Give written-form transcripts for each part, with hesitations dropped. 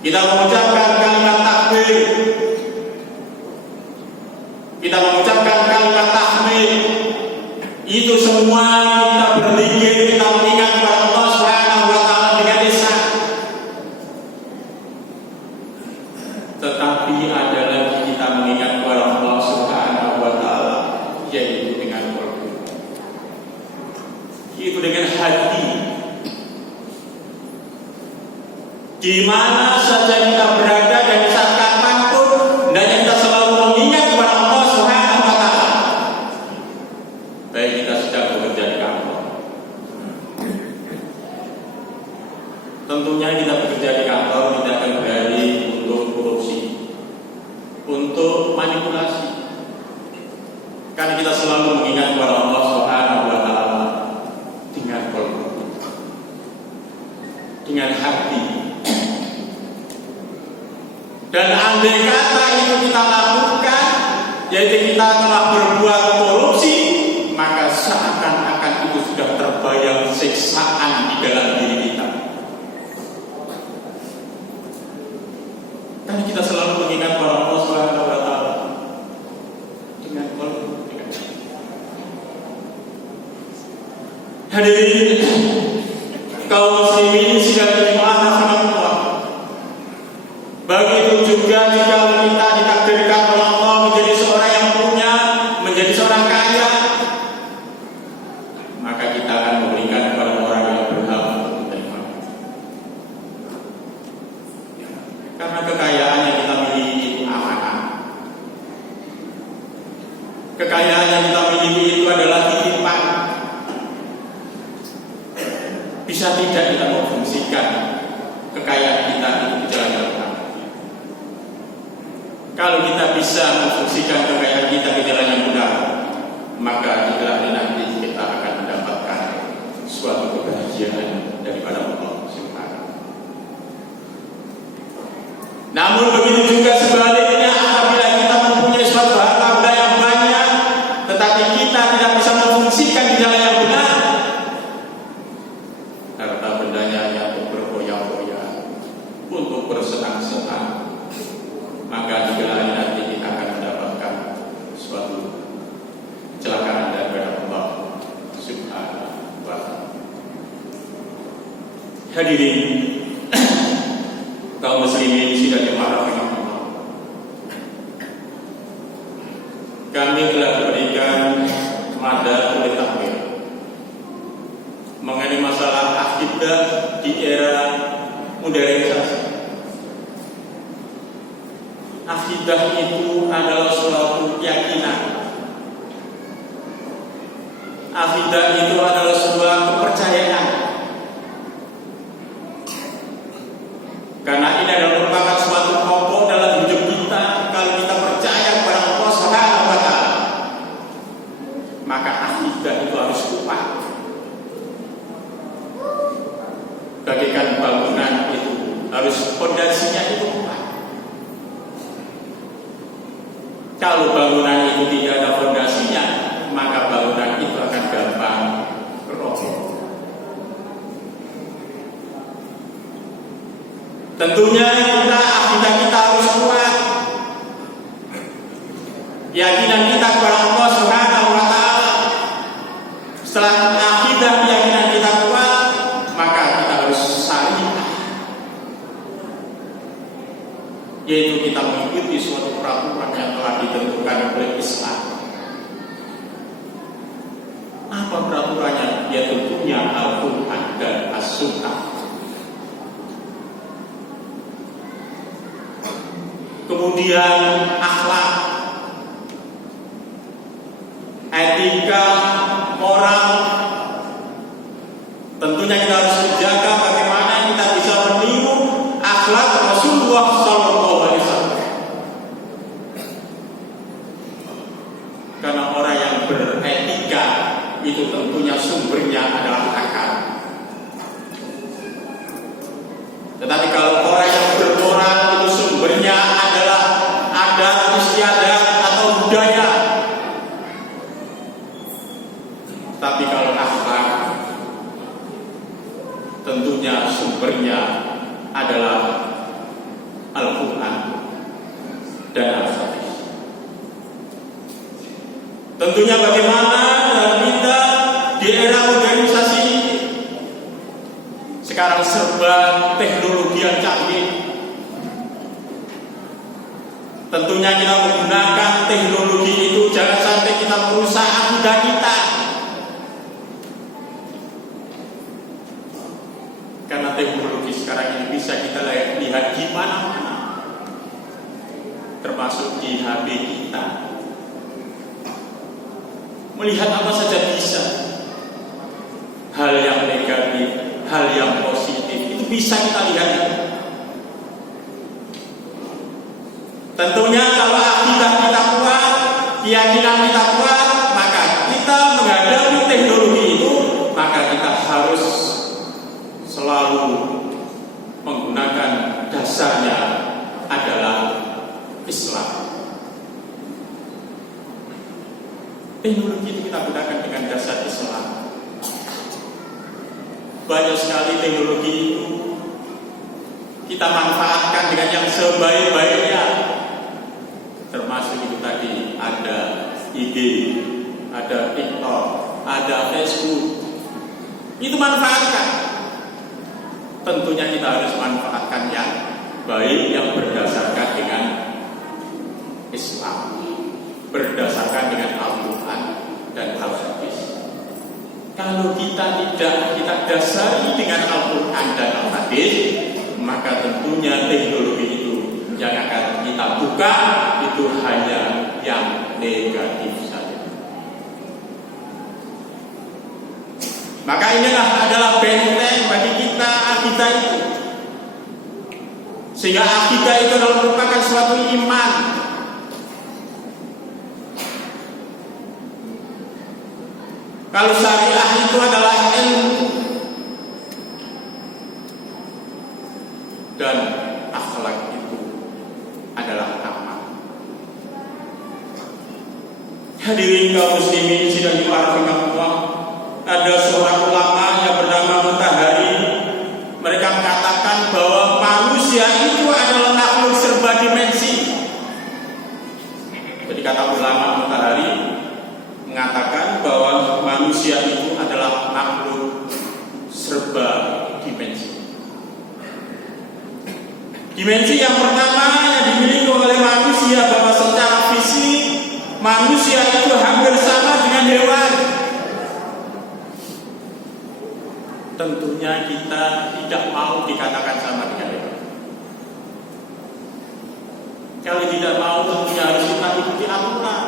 kita mengucapkan kalimat takbir, kita mengucapkan kalimat tahmid, itu semua kita berzikir, kita mengingat kepada Allah Subhanahu wa taala dengan lisan. Tetapi ada lagi kita mengingat kepada Allah Subhanahu wa taala, yaitu dengan qalbu, yaitu dengan hati. Di mana saja kita berada dan di saat kapanpun, hendaknya kita selalu mengingat kepada Allah Subhanahu wa taala. Baik kita sedang bekerja di kantor, tentunya kita bekerja di kantor tidak akan berani untuk korupsi, untuk manipulasi. Kan kita selalu mengingat kepada Allah Subhanahu wa taala dengan qalbu, dengan hati. Dan andai kata itu kita lakukan, yaitu kita telah berbuat korupsi, maka seakan-akan itu sudah terbayang siksaan di dalam diri kita. Kan kita selalu mengingat kepada Allah Subhanahu wa taala dengan qalbu. Hadirin kaum muslimin sidang jemaah rahimahullah. Begitu juga jika kita ditakdirkan oleh Allah menjadi seorang yang punya, menjadi seorang kaya, maka kita akan memberikan kepada orang yang berhak untuk menerima. Karena kekayaan yang kita miliki itu amanah. Kekayaan yang kita miliki itu adalah titipan. Bisa tidak kita memfungsikan kekayaan kita itu di jalan yang benar. Kalau kita bisa memfungsikan kekayaan kita ke jalan yang benar, maka di kelak nanti kita akan mendapatkan suatu kebahagiaan daripada Allah Subhanahu. Namun begitu juga sebaliknya, apabila kita mempunyai suatu harta benda yang banyak, tetapi kita tidak bisa memfungsikan di jalan yang benar, harta bendanya hanya untuk berfoya-foya, untuk bersenang-senang, maka di kelak nanti kita akan mendapatkan suatu kecelakaan daripada Allah Subhanahu wa ta'ala. Hadirin kaum muslimin sidang jemaah rahimahullah, kami telah diberikan mada oleh takmir mengenai masalah akidah di era modernisasi. Akidah itu adalah suatu keyakinan. Akidah itu adalah sebuah kepercayaan. Karena ini adalah merupakan suatu pokok dalam hidup kita. Kalau kita percaya kepada Allah Subhanahu wa taala, maka akidah itu harus kuat. Bagaikan bangunan itu harus fondasinya itu kuat. Kalau bangunan itu tidak ada fondasinya, maka bangunan itu akan gampang roboh. Tentunya akidah kita harus kuat. Keyakinan kita kepada Allah Subhanahu wa taala. Setelah akidah keyakinan kita kuat, maka kita harus syariah, yaitu kita mengikuti suatu peraturan yang telah ditentukan oleh Islam. Apa peraturannya? Ya tentunya Al-Quran dan As-Sunnah. Kemudian akhlak, etika, moral. Tentunya kita harus menjaga bagaimana kita bisa meniru akhlak Rasulullah Sallallahu Alaihi Wasallam. Karena orang yang beretika itu tentunya sumbernya adalah akal. Tetapi kalau orang yang bermoral itu sumbernya adalah adat istiadat atau budaya. Tapi kalau akhlak tentunya sumbernya adalah Tentunya bagaimana kita di era modernisasi ini sekarang serba teknologi yang canggih. Tentunya kita menggunakan teknologi itu jangan sampai kita merusak akidah kita. Karena teknologi sekarang ini bisa kita lihat di mana-mana, termasuk di HP kita. Melihat apa saja bisa. Hal yang negatif, hal yang positif, itu bisa kita lihat. Tentunya kalau akidah kita kuat, keyakinan kita kuat, maka kita menghadapi teknologi itu, maka kita harus selalu menggunakan dasarnya adalah Islam. Teknologi itu kita gunakan dengan dasar Islam. Banyak sekali teknologi itu kita manfaatkan dengan yang sebaik-baiknya. Termasuk itu tadi ada IG, ada TikTok, ada Facebook. Itu manfaatkan. Tentunya kita harus manfaatkan yang baik, yang berdasarkan dengan Islam, berdasarkan dengan Al-Quran dan Al-Hadis. Kalau kita dasari dengan Al-Quran dan Al-Hadis, maka tentunya teknologi itu yang akan kita buka itu hanya yang negatif saja. Maka inilah adalah benteng bagi kita akidah itu. Sehingga akidah itu adalah merupakan suatu iman. Kalau syariah itu adalah ilmu dan akhlak itu adalah amal. Hadirin kaum muslimin sidang Allah, ada seorang ulama yang bernama Mutahari. Mereka mengatakan bahwa manusia itu adalah makhluk serba dimensi. Jadi kata ulama Mutahari mengatakan bahwa manusia itu adalah makhluk serba dimensi. Dimensi yang pertama yang dimiliki oleh manusia bahwa secara fisik manusia itu hampir sama dengan hewan. Tentunya kita tidak mau dikatakan sama dengan hewan. Kalau tidak mau, tentunya harus kita ikuti aturan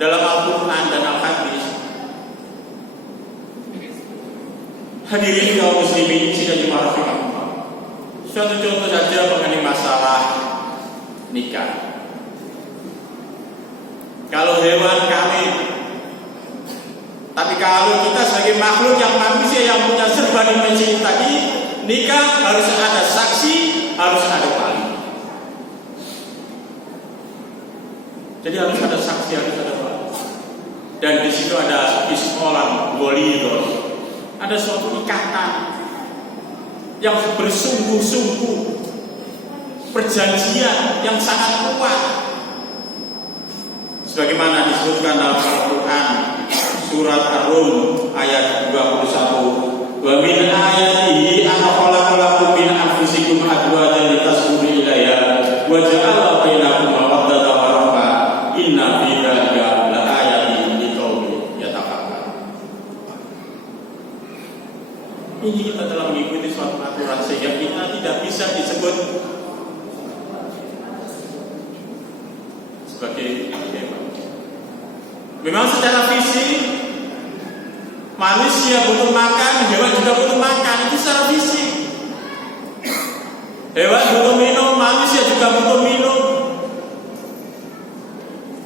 dalam Al-Quran dan Al-Hadis. Hadirin kaum muslimin sidang Jumat rahimahullah. Suatu contoh saja mengenai masalah nikah. Kalau hewan kawin, tapi kalau kita sebagai makhluk yang manusia yang punya serba dimensi tadi, nikah harus ada saksi, harus ada wali. Jadi harus ada saksi, harus ada wali. Dan di situ ada iskolan golidor, ada suatu ikatan yang bersungguh-sungguh, perjanjian yang sangat kuat. Sebagaimana disebutkan dalam Al-Quran surat Ar-Rum ayat 21, wa min ayatihi an khalaqalakum min anfusikum azwajan litaskunu ilaiha wa ja'ala bainakum mawaddatan wa rahmah inna fi dzalika laayatin liqaumin yatafakkarun. Ini kita telah mengikuti suatu aturan sehingga kita tidak bisa disebut sebagai hewan. Memang secara fisik manusia butuh makan, hewan juga butuh makan, itu secara fisik. Hewan butuh minum, manusia juga butuh minum.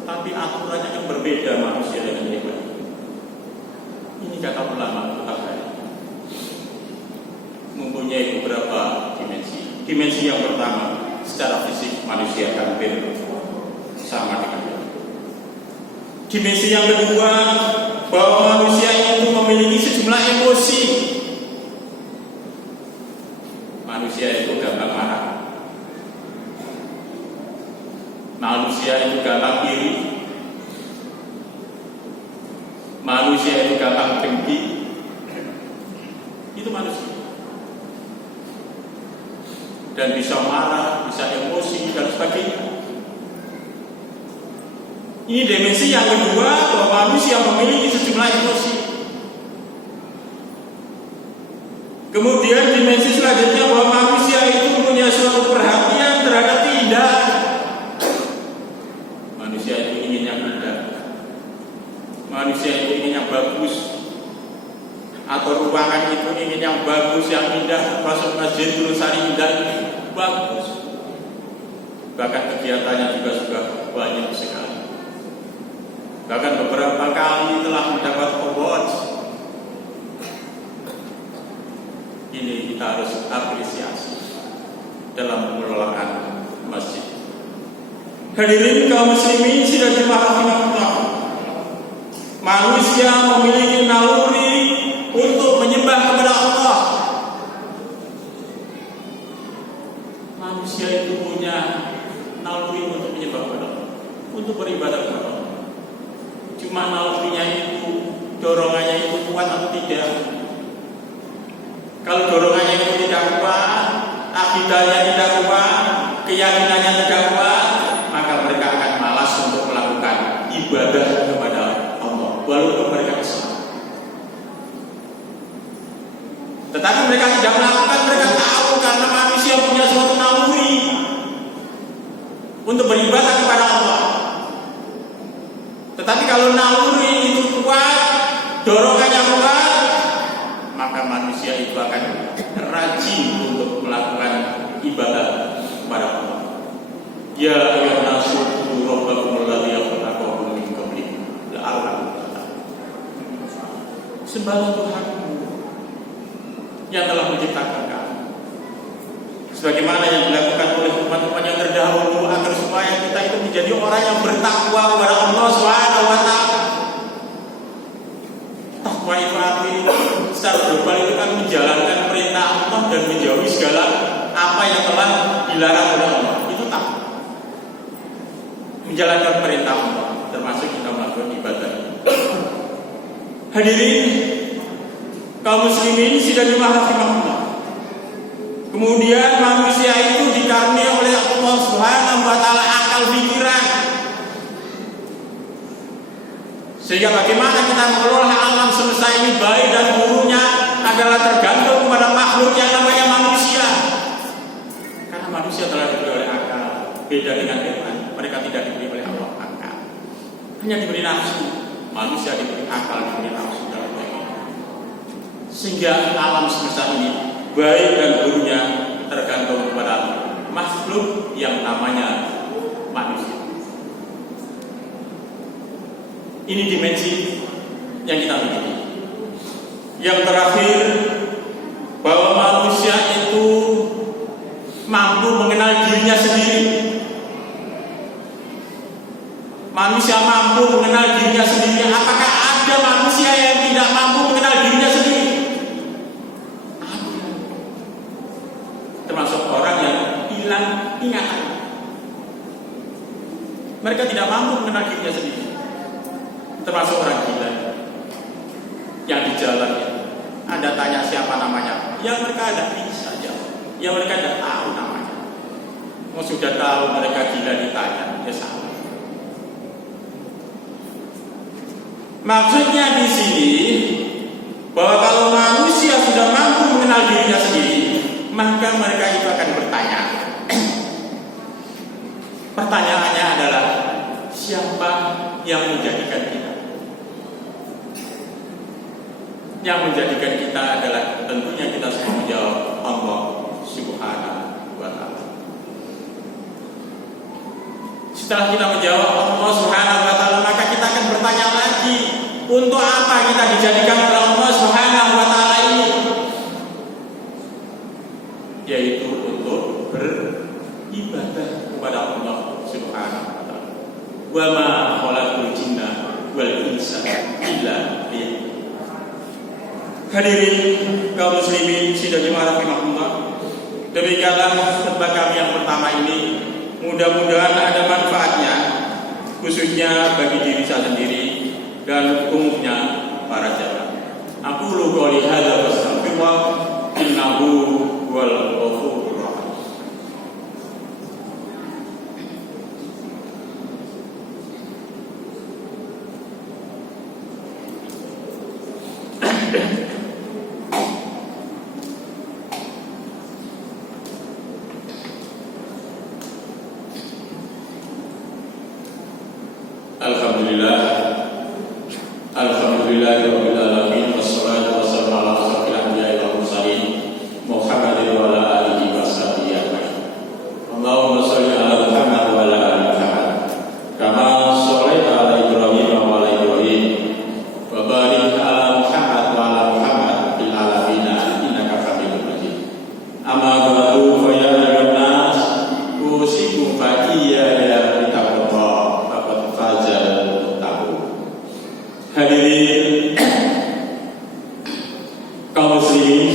Tetapi aturannya yang berbeda manusia dengan hewan. Ini kata ulama Mutahari. Mempunyai beberapa dimensi. Dimensi yang pertama, secara fisik manusia hampir sama dengan hewan. Dimensi yang kedua, bahwa manusia itu memiliki sejumlah emosi. Manusia itu gampang marah. Manusia itu gampang iri. manusia itu gampang dengki. Itu manusia. Dan bisa marah, bisa emosi, dan sebagainya. Ini dimensi yang kedua, bahwa manusia memiliki sejumlah emosi. Kemudian dimensi selanjutnya, bahwa manusia itu punya suatu perhatian terhadap keindahan. Manusia itu ingin yang indah. Manusia itu ingin yang bagus. Atau ruangan itu ingin yang bagus, yang indah. Masuk masjid Gunungsari indah, bagus. Bahkan kegiatannya juga sudah banyak sekali. Bahkan beberapa kali telah mendapat award. Ini kita harus apresiasi dalam pengelolaan masjid. Hadirin kaum muslimin sidang jemaah rahimahullah. Manusia memiliki naluri untuk menyembah kepada Allah. Manusia itu punya naluri untuk menyembah kepada Allah, untuk beribadah kepada Allah. Cuma nalurinya itu, dorongannya itu kuat atau tidak. Kalau dorongannya itu tidak kuat, akidahnya tidak kuat, keyakinannya tidak kuat, maka mereka akan malas untuk melakukan ibadah kepada Allah, walaupun mereka Islam. Tetapi mereka tidak melakukan, mereka tahu karena manusia punya suatu naluri untuk beribadah kepada Allah. Tetapi kalau naluri itu kuat, dorongannya kuat, maka manusia itu akan rajin untuk melakukan ibadah kepada Allah. Ya ayyuhan nasu u'budu rabbakum alladzi khalaqakum min qablikum la'allakum tattaqun. Sembahlah Tuhanmu yang telah menciptakan kamu, sebagaimana yang dilakukan oleh umat-umat yang terdahulu, agar supaya kita itu menjadi orang yang bertakwa kepada Allah Subhanahu wa taala. Takwa itu artinya secara global itu kan menjalankan perintah Allah dan menjauhi segala apa yang telah dilarang oleh Allah. Itu takwa. Menjalankan perintah Allah, termasuk kita melakukan ibadah. Hadirin kaum muslimin sidang jemaah rahimahullah. Kemudian manusia itu dikaruniai oleh Allah Subhanahu wa taala akal pikiran. Sehingga bagaimana kita mengelola alam semesta ini baik dan buruknya adalah tergantung kepada makhluk yang namanya manusia. Karena manusia telah diberi oleh akal. Beda dengan hewan, mereka tidak diberi oleh Allah akal. Hanya diberi nafsu. Manusia diberi akal, diberi nafsu dalam diri. Sehingga alam semesta ini baik dan buruknya tergantung kepada makhluk yang namanya manusia. Ini dimensi yang kita miliki. Yang terakhir, bahwa manusia itu mampu mengenal dirinya sendiri. Manusia mampu mengenal dirinya sendiri. Apakah ada manusia yang tidak mampu mengenal dirinya sendiri? Termasuk orang yang hilang ingatan. Mereka tidak mampu mengenal dirinya sendiri. Termasuk orang gila yang di jalan ya. Anda tanya siapa namanya, ya mereka ada bisa saja. Ya mereka tidak tahu namanya. Mau sudah tahu mereka gila ditanya, ya salah. Maksudnya di sini bahwa kalau manusia sudah mampu mengenal dirinya sendiri, maka mereka itu akan bertanya. Pertanyaannya adalah siapa yang menjadikan kita? Yang menjadikan kita adalah tentunya kita semua menjawab Allah Subhanahu wa taala. Setelah kita menjawab Allah Subhanahu wa taala, maka kita akan bertanya lagi, untuk apa kita dijadikan oleh Allah Subhanahu wa taala ini? Yaitu untuk beribadah kepada Allah Subhanahu wa taala. Wa ma khalaqul jinna wal insa illa liya'budun. Hadirin kaum muslimin sidang jemaah rahimahullah. Demikianlah khutbah kami yang pertama ini. Mudah-mudahan ada manfaatnya, khususnya bagi diri saya sendiri dan umumnya para jamaah. Aku lu qouli hadza wastaghfirullah innahu huwal ghafurur rahim. Alhamdulillahirabbil alamin wassalatu wassalamu ala asyrofil anbiya'i wal mursalin Muhammadin wa ala alihi washabihi ajmain. Allahumma shalli ala Muhammad wa ala ali Muhammad kama shallaita ala Ibrahim wa ala Ibrahim wa barik ala Muhammad wa ala Muhammad fil alamin innaka Hamidum Majid. Amma ba'du fa ya ayyuhan nas usikum fa iyaya bittaqwa faqad fazal muttaqun. Hadirin kaum muslimin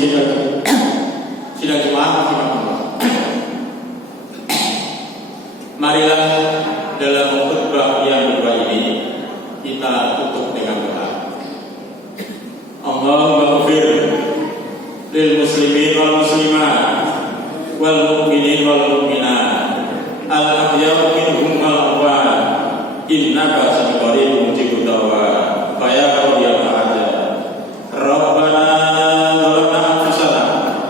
sidang jemaah rahimakumullah. Marilah dalam khutbah yang kedua ini kita tutup dengan doa. Allahumma ighfir lil muslimin wal muslimat wal mu'minin wal mu'minat al ahya'u minhum wal amwat innaka sami'un qaribun mujibud da'wat. Ya Rabbana zalamna anfusana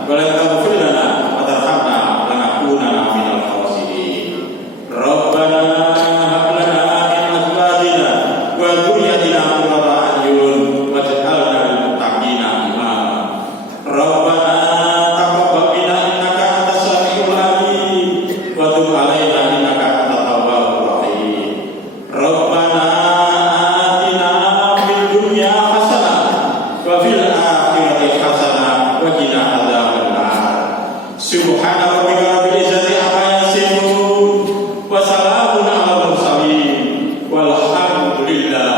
wa la taghfir lana wa tarhamna lanakunanna minal khasirin. Rabbana hab lana min azwajina wa dhurriyyatina qurrata a'yun waj'alna lil muttaqina imama. Rabbana taqabbal minna innaka antas samiul alim wa tub 'alaina innaka antat tawwabur rahim. Rabbana Subhana rabbika rabbil izzati amma yasifun wa salamun alal mursalin walhamdulillahi